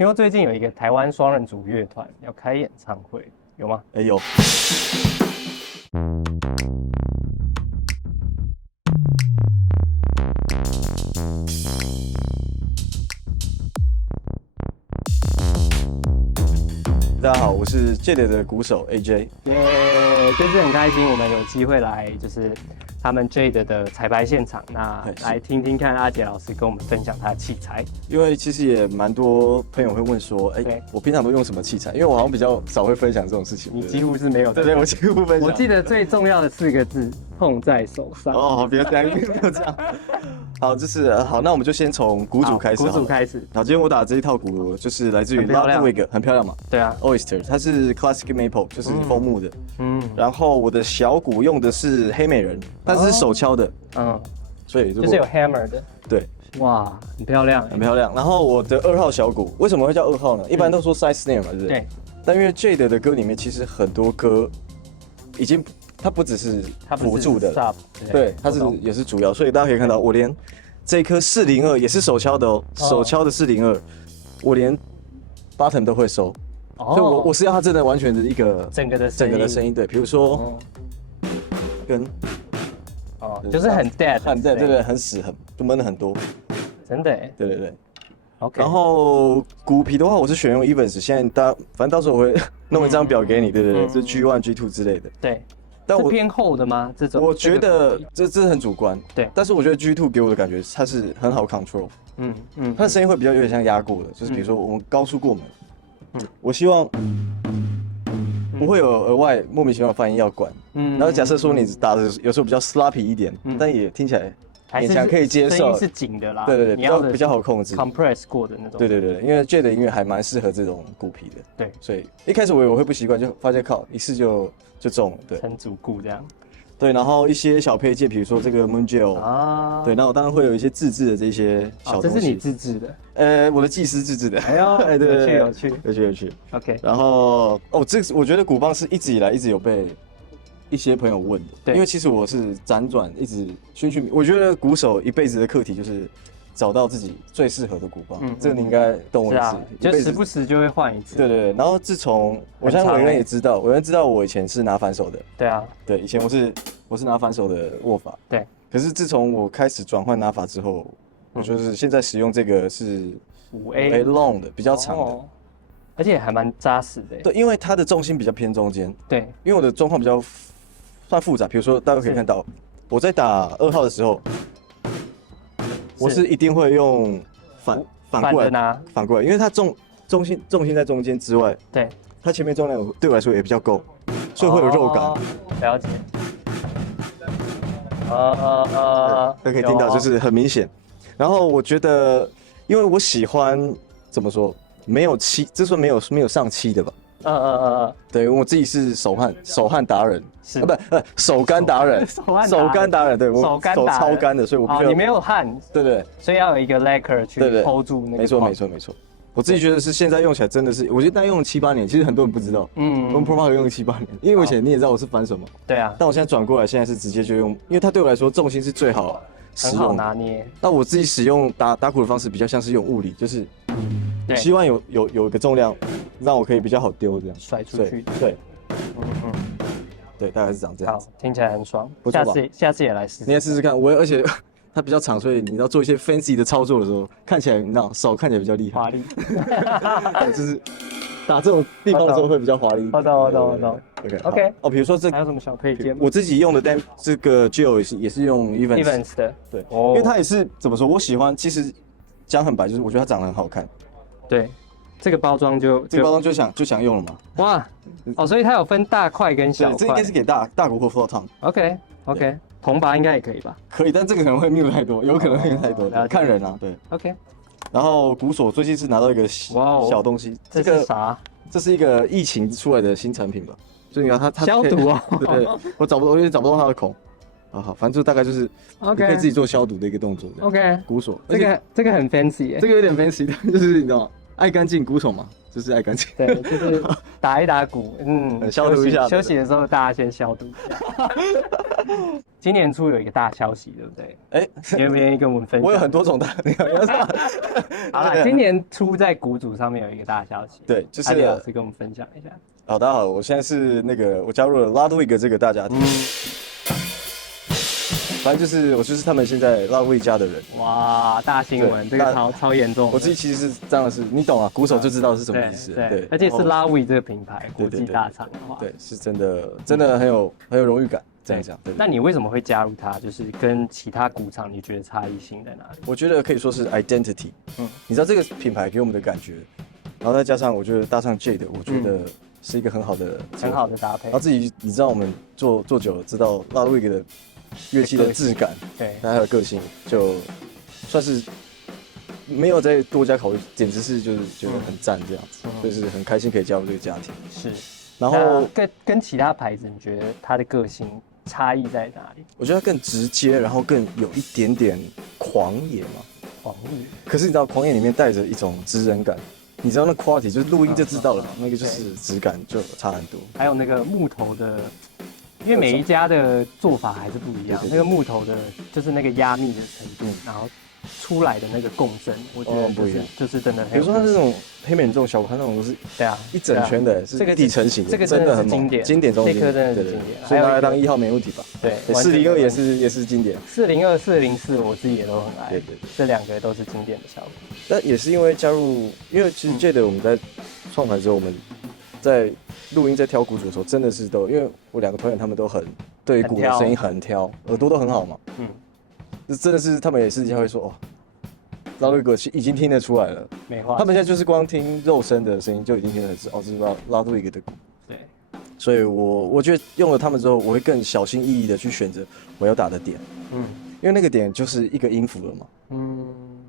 听说最近有一个台湾双人组乐团要开演唱会，有吗？有。大家好，我是 Jade 的鼓手 AJ。这次很开心，我们有机会来就是他们 Jade 的彩排现场，那来听听看阿杰老师跟我们分享他的器材。因为其实也蛮多朋友会问说，我平常都用什么器材？因为我好像比较少会分享这种事情。你几乎是没有。对，我几乎不分享。我记得最重要的4个字，碰在手上。哦，别这样，不要这样。好，好，那我们就先从鼓组开始。鼓组开始。好，今天我打这一套鼓就是来自于 Ludwig， 很漂亮嘛。对啊 ，Oyster， 它是 Classic Maple， 就是枫木的。然后我的小鼓用的是黑美人，但是手敲的。所以就是有 hammer 的。对。哇，很漂亮，很漂亮。然后我的2号小鼓为什么会叫2号呢？一般都说 side snare 嘛，对不对？对。但因为 Jade 的歌里面其实很多歌已经它不只是辅助的，对，它也是主要，所以大家可以看到，我连这一颗402也是手敲的哦，手敲的402，我连 bottom 都会收，所以我是要它真的完全的一个整个的声音，对，比如说跟。就是很 dead， 对，很死，就闷了很多，真的哎，对。OK， 然后鼓皮的话，我是选用 Evans， 现在反正到时候我会弄一张表给你，对，是 G1、G2 之类的。对，但我偏厚的吗？这种？我觉得这很主观，对。但是我觉得 G2 给我的感觉它是很好 control， 它的声音会比较有点像压过的，就是比如说我们高速过门，我希望。不会有额外莫名其妙的发音要管，然后假设说你打的有时候比较 sloppy 一点，但也听起来勉强可以接受，声音是紧的啦，对，比较好控制 ，compress 过的那种，对，因为 Jade 的音乐还蛮适合这种鼓皮的，对，所以一开始我会不习惯，就发现靠一试就中了，对，成主鼓这样，对，然后一些小配件，比如说这个 Moon Gel 啊，对，那我当然会有一些自制的这些小东西，这是你自制的。我的技师自制的，对，有趣。OK， 然后我觉得鼓棒是一直以来一直有被一些朋友问的，对，因为其实我是辗转一直寻，我觉得鼓手一辈子的课题就是找到自己最适合的鼓棒，这个你应该懂我意思，就时不时就会换一次，对。然后自从我相信伟人也知道，我以前是拿反手的，对，以前我是拿反手的握法，对，可是自从我开始转换拿法之后。我就是现在使用这个是5A long 的，比较长的，而且还蛮扎实的。对，因为它的重心比较偏中间。对，因为我的状况比较算复杂，比如说大家可以看到，我在打2号的时候，我是一定会用反过来，因为它重心在中间之外，对，它前面重量对我来说也比较够，所以会有肉感。了解。可以听到，就是很明显。然后我觉得，因为我喜欢怎么说，没有漆，这说没有上漆的吧？对，我自己是手汗达人，是不手干达人，手干达人，对我手超干的，所以我必须要你没有汗，对，所以要有一个 lacquer 去 hold 住那个。没错。我自己觉得是现在用起来真的是，我觉得大概用了7、8年，其实很多人不知道，我用 Pro Mark 用了7、8年，因为我以前你也知道我是反手嘛，对啊，但我现在转过来，现在是直接就用，因为它对我来说重心是最好。很好拿捏。那我自己使用打鼓的方式比较像是用物理，就是希望有一个重量，让我可以比较好丢这样甩出去。对，大概是长这样。好，听起来很爽。下次也来试。你也试试看，而且它比较长，所以你要做一些 fancy 的操作的时候，看起来你知道手看起来比较厉害，华丽。就是打这种地方的时候会比较华丽。我懂。OK。比如说还有什么小配件？我自己用的这个 Gel 也是用 Evans 的，对，因为它也是怎么说，我喜欢，其实讲很白，就是我觉得它长得很好看。对，这个包装就想用了嘛。哇，所以它有分大块跟小块。这应该是给大鼓或 floor tom。OK，铜拔应该也可以吧？可以，但这个可能会谬太多，有可能会太多，看人啊，对。OK。然后鼓手最近是拿到一个小东西，这是啥？这是一个疫情出来的新产品吧？就你看它消毒哦。对，我有点找不到它的孔。好，反正就大概就是你可以自己做消毒的一个动作。OK。鼓手，这个很 fancy 耶。这个有点 fancy， 就是你知道吗？爱干净鼓手嘛。就是爱干净。对，就是打一打鼓，消毒一下。休息的时候大家先消毒一下。今年初有一个大消息，对不对？愿不愿意跟我们分享？我有很多种大，你要什么？好啦，今年初在鼓组上面有一个大消息，对，就是阿迪老师跟我们分享一下。好，大家好，我现在是我加入了Ludwig这个大家庭。反正就是我就是他们现在Ludwig家的人。哇，大新闻，这个超严重。我自己其实是当然是你懂啊，鼓手就知道是什么意思。对，而且是Ludwig这个品牌，国际大厂的话，对，是真的很有荣誉感。这样讲，对。那你为什么会加入它？就是跟其他鼓厂，你觉得差异性在哪里？我觉得可以说是 identity。你知道这个品牌给我们的感觉，然后再加上我觉得搭上 Jade，我觉得是一个很好的搭配。然后自己你知道我们做久了，知道Ludwig的乐器的质感，对，它的个性，就算是没有再多加考虑，简直是就是觉得很赞这样子，就是很开心可以加入这个家庭。是，然后跟其他牌子，你觉得它的个性差异在哪里？我觉得它更直接，然后更有一点点狂野嘛。狂野。可是你知道，狂野里面带着一种职人感。你知道那 quality 就是录音就知道了嘛，那个就是质感就差很多。还有那个木头的，因为每一家的做法还是不一样。那个木头的，就是那个压密的程度，然后出来的那个共振，我觉得不一样，就是真的。比如说它这种黑美这种小鼓，它那种都是对啊，一整圈的，是一体成型的，这个真的很经典，经典中那颗真的是经典，所以拿来当1号没问题吧？对，402也是经典，402、404我自己也都很爱，对，这2个都是经典的效果。那也是因为加入，因为其实 Jade 我们在创团之后，我们在录音在挑鼓组的时候，真的是因为我2个团员他们都很对鼓的声音很挑，耳朵都很好嘛，这真的是他们也私底下会说哦。Ludwig已经听得出来了，没话。他们现在就是光听肉声的声音就已经听得出，这是Ludwig的鼓。对，所以我觉得用了他们之后，我会更小心翼翼的去选择我要打的点。因为那个点就是一个音符了嘛。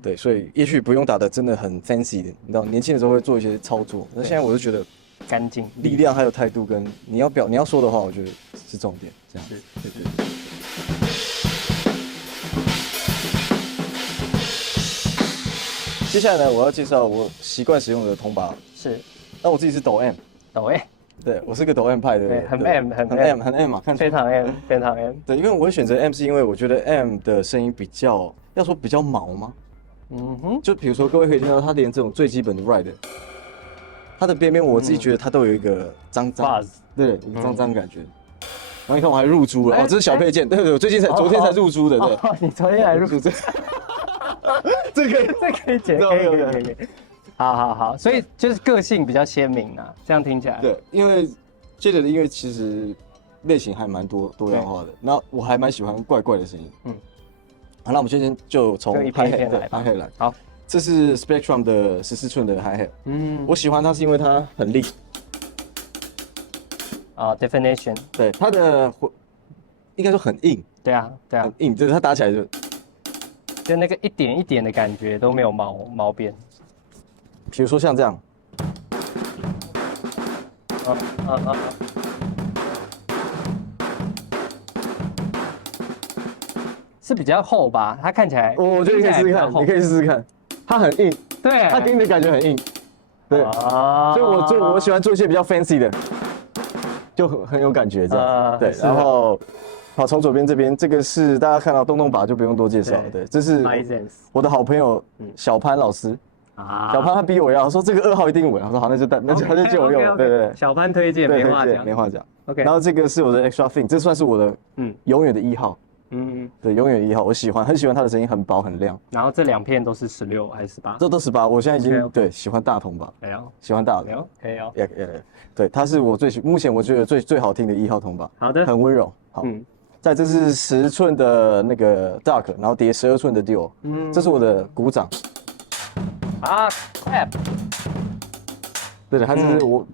对，所以也许不用打的真的很 fancy 的，你知道，年轻的时候会做一些操作，那现在我就觉得干净、力量还有态度跟你要说的话，我觉得是重点。这样。对。接下来呢，我要介绍我习惯使用的铜把。是，那我自己是抖 M。抖 M。对，我是个抖 M 派的。对，很 M 嘛，看非常 M， 非常 M。对，因为我会选择 M， 是因为我觉得 M 的声音要说比较毛吗？就比如说各位可以听到，它连这种最基本的 ride， 它的边边我自己觉得它都有一个脏，对，一个脏感觉。然后你看我还入珠了，这是小配件，对，我昨天才入珠的，对。你昨天才入珠。这可以剪，可以。好，所以就是个性比较鲜明啊，这样听起来。对，因为Jade的音乐其实类型还蛮多样化的，那我还蛮喜欢怪的声音。好，那我们今天就从 Hi-Hat 来。好，这是 Spectrum 的14寸的 Hi-Hat。我喜欢它是因为它很利。Definition。对，它的应该说很硬。对啊。很硬，就是它打起来就那个一点一点的感觉都没有毛边。比如说像这样。是比较厚吧？它看起来，我觉得你可以试试看，你可以试试看，它很硬，对，它给你的感觉很硬，对，所以我喜欢做一些比较 fancy 的，就很有感觉这样，对，然后好，从左边这边，这个是大家看到洞把就不用多介绍了，对，这是我的好朋友小潘老师。小潘他逼我要，他说这个2号一定稳，他说好，那就借我用，对，小潘推荐，没话讲。OK， 然后这个是我的 Extra Fin， 这算是我的永远的1号，对，永远1号，我很喜欢他的声音，很薄很亮。然后这2片都是16还是18？这都18，我现在已经对喜欢大铜把，喜欢大的，可以哦，对，它是我目前我觉得最好听的1号铜把，好的，很温柔，好，再这是10寸的那个 Dark， 然后叠12寸的 Duo，这是我的鼓掌。Clap， 对的，它就是我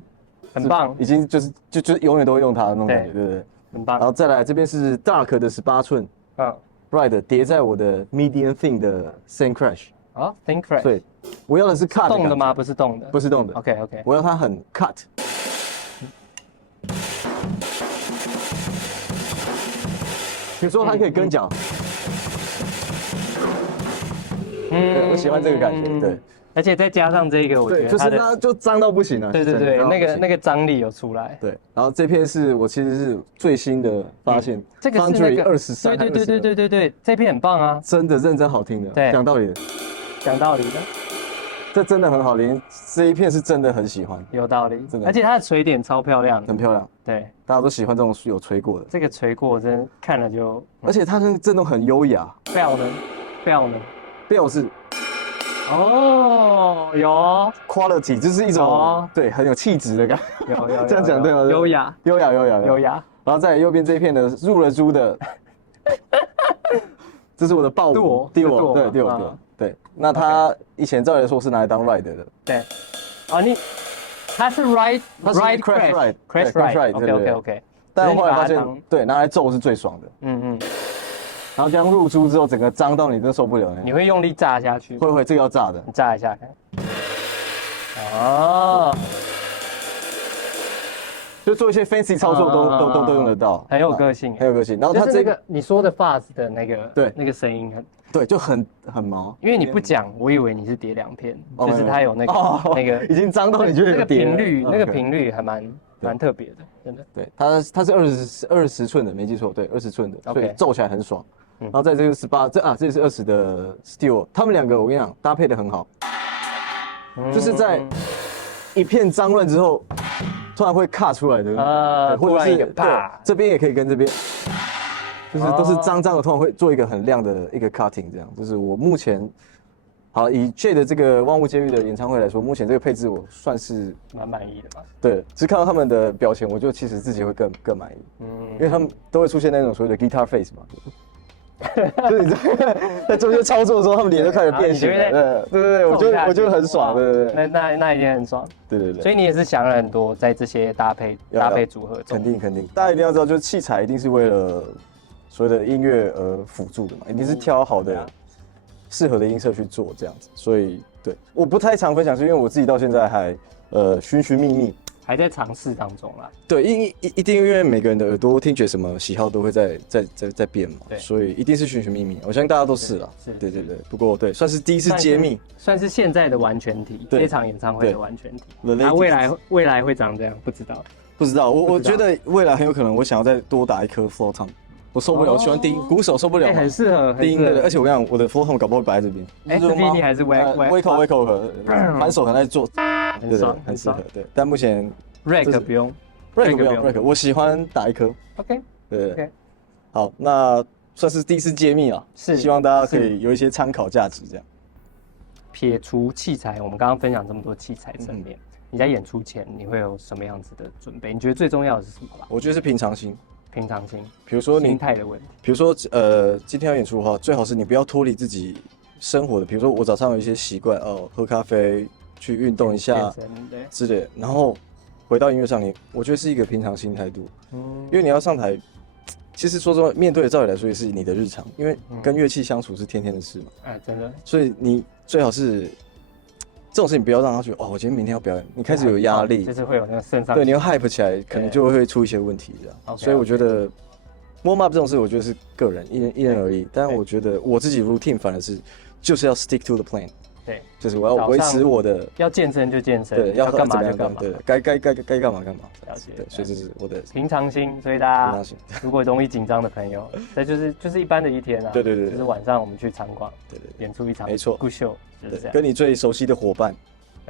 很棒，已经就是永远都会用它的那种感觉，对不对？很棒。然后再来这边是 Dark 的18寸，Bright 叠在我的 Medium Thin 的 Thin Crash。Thin Crash。对，我要的是 cut 动的吗？不是动的，不是动的。OK， 我要它很 cut。比如说它可以跟脚。我喜欢这个感觉，对。而且再加上这个，我觉得就是它就脏到不行了。对，那个张力有出来。对，然后这片是我其实是最新的发现，这个是那个23，对，这片很棒啊，真的认真好听的，对，讲道理的，这真的很好听，这一片是真的很喜欢，有道理，真的，而且它的垂点超漂亮，很漂亮，对，大家都喜欢这种有垂过的，这个垂过真看了就，而且它真的很优雅，漂能，调是。哦，有 quality 就是一种对很有气质的感觉，有这样讲对吗？优雅，然后在右边这一片的入了珠的，这是我的爆鼓，对，那它以前照理来说是拿来当 ride 的，对，它是 ride crash ride，OK， 但后来发现对拿来奏是最爽的，然后这样入珠之后，整个脏到你真受不了。你会用力炸下去？会，这个要炸的。你炸一下看。哦，就做一些 fancy 操作都用得到，很有个性，很有个性。然后它这个你说的 fuzz 的那个，对，那个声音对，就很毛。因为你不讲，我以为你是叠2片，就是它有那个已经脏到你觉得那个频率还蛮特别的，真的。对，它是20寸的，没记错，对，20寸的，所以奏起来很爽。然后在这个18，这也是20的 Steel， 他们两个我跟你讲搭配的很好，就是在一片脏乱之后，突然会卡出来的，或者是啪，这边也可以跟这边，就是都是脏的，突然会做一个很亮的一个 cutting， 这样，就是我目前。好，以 J 的这个万物监狱的演唱会来说，目前这个配置我算是蛮满意的嘛。对，只看到他们的表情，我就其实自己会更满意。因为他们都会出现那种所谓的 guitar face 嘛，就是你在做一些操作的时候，他们脸都开始变形了。对，我觉得很爽。对，那一定很爽。对。所以你也是想了很多在这些搭配组合中。肯定，大家一定要知道，就是器材一定是为了所谓的音乐而辅助的嘛，一定是挑好的。适合的音色去做这样子，所以对，我不太常分享，是因为我自己到现在还寻觅觅，还在尝试当中啦。对，一定因为每个人的耳朵听觉什么喜好都会在变嘛，所以一定是寻觅觅。我相信大家都是啦，对。不过对，算是第一次揭秘，算是现在的完全体，这场演唱会的完全体。那未来会长这样，不知道。我觉得未来很有可能，我想要再多打一颗 floor tom。我受不了，我喜欢低音，鼓手受不了，很适合低音的。而且我跟你讲，我的 floor tom 搞不好摆在这边。SVD 还是 Waco 反手很爱做，很适合。对，但目前 Rack 不用 ，Rack 我喜欢打一颗。OK， 对。好，那算是第一次揭秘了，希望大家可以有一些参考价值。这样。撇除器材，我们刚刚分享这么多器材层面，你在演出前你会有什么样子的准备？你觉得最重要的是什么吧？我觉得是平常心。比如说心态的问题。比如说今天要演出的话，最好是你不要脱离自己生活的。比如说我早上有一些习惯喝咖啡，去运动一下之类的，然后回到音乐上，我觉得是一个平常心态度。因为你要上台，其实说实话，面对的照理来说也是你的日常，因为跟乐器相处是天天的事嘛。真的。所以你最好是。这种事情不要让他觉得我今天明天要表演，你开始有压力，就是会有那个肾上，对，你要 hype 起来，可能就会出一些问题这样。所以我觉得 warm up 这种事，我觉得是个人因人而异。但是我觉得我自己 routine 反而是就是要 stick to the plan， 对，就是我要维持我的要健身就健身，对，要干嘛就干嘛，对，该干嘛干嘛。了解，对，所以这是我的平常心。所以大家如果容易紧张的朋友，这就是一般的一天啊。对，就是晚上我们去场馆，对，演出一场，没错 ，good show， 就是这样。跟你最熟悉的伙伴。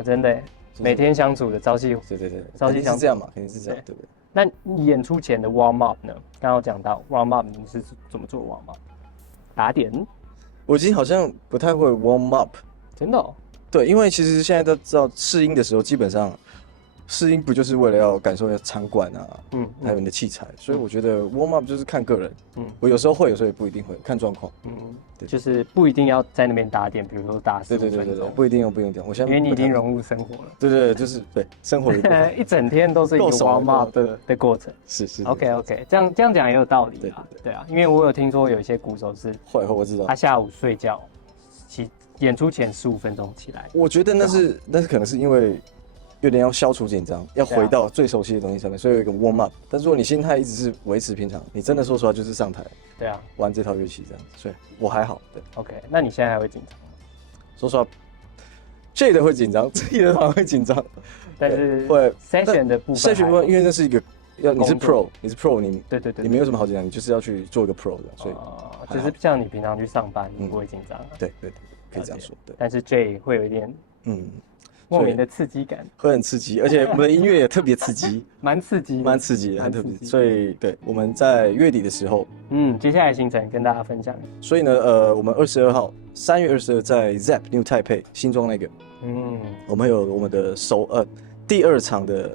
真的，每天相处的朝夕，对，朝夕相处这样嘛，肯定是这样，对不对？那你演出前的 warm up 呢？刚刚讲到 warm up， 你是怎么做 warm up？ 打点？我已经好像不太会 warm up， 真的？对，因为其实现在都知道试音的时候，基本上试音不就是为了要感受一下场馆啊，还有你的器材，所以我觉得 warm up 就是看个人，我有时候会，有时候也不一定会，看状况，对，就是不一定要在那边打点，比如说打15分钟，不一定，我现在因为你已经融入生活了，对，就是对生活的一整天都是一个 warm up 的过程，是 ，OK， 这样讲也有道理啊，对啊，因为我有听说有一些鼓手是会，我知道，他下午睡觉，演出前15分钟起来，我觉得那是可能是因为。有点要消除紧张，要回到最熟悉的东西上面，所以有一个 warm up。但如果你心态一直是维持平常，你真的说实话就是上台，对啊，玩这套乐器这样，所以我还好。对 ，OK， 那你现在还会紧张吗？说实话， J 会紧张，J 的团会紧张，但是会 session 的部分，session 部分因为那是一个你是 pro， 你对，你没有什么好紧张，你就是要去做一个 pro 的，所以就是像你平常去上班，你不会紧张。对，可以这样说。对，但是 J 会有一点莫名的刺激感，会很刺激，而且我们的音乐也特别刺激，蛮刺激的，很特别。所以对，我们在月底的时候，接下来行程跟大家分享。所以呢，我们22号，3月22在 ZEP New Taipei 新庄那个，我们有我们的第2场的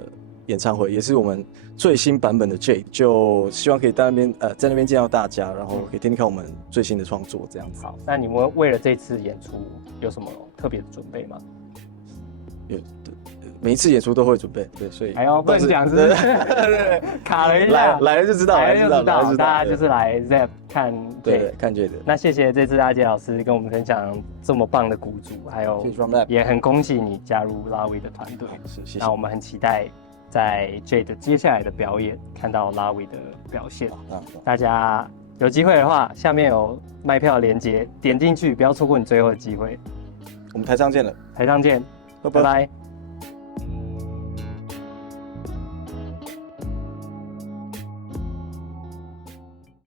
演唱会，也是我们最新版本的 J， 就希望可以在那边见到大家，然后可以听听看我们最新的创作这样子。好，那你们为了这次演出有什么特别的准备吗？有的，每一次演出都会准备，对，所以还要不能讲是不是？卡了一下，来了就知道，大家就是来 ZEP 看 J， 对，看 J 的。那谢谢这次阿杰老师跟我们分享这么棒的鼓组，还有也很恭喜你加入拉维的团队，谢谢。那我们很期待在 J 的接下来的表演看到拉维的表现。大家有机会的话，下面有卖票连结，点进去，不要错过你最后的机会。我们台上见了，台上见。拜拜。